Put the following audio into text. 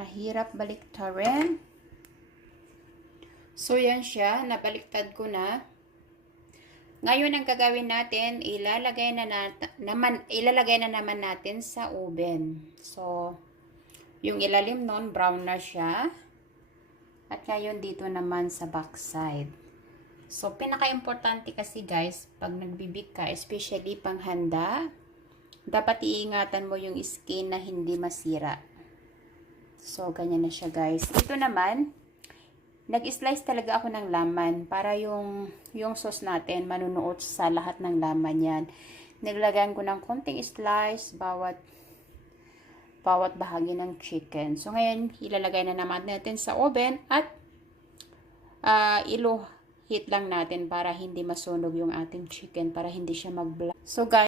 Mahirap baliktarin. So, yan siya. Nabaliktad ko na. Ngayon, ang gagawin natin, ilalagay na naman natin sa oven. So, yung ilalim nun, brown na siya. At ngayon, dito naman sa backside. So, pinaka-importante kasi guys, pag nagbibig ka, especially panghanda, dapat iingatan mo yung skin na hindi masira. So, ganyan na siya guys. Ito naman, nag-slice talaga ako ng laman para yung sauce natin manunuot sa lahat ng laman yan. Naglagyan ko ng konting slice bawat bahagi ng chicken. So, ngayon, ilalagay na naman natin sa oven at ilo-heat lang natin para hindi masunog yung ating chicken, para hindi siya mag-black. So, guys,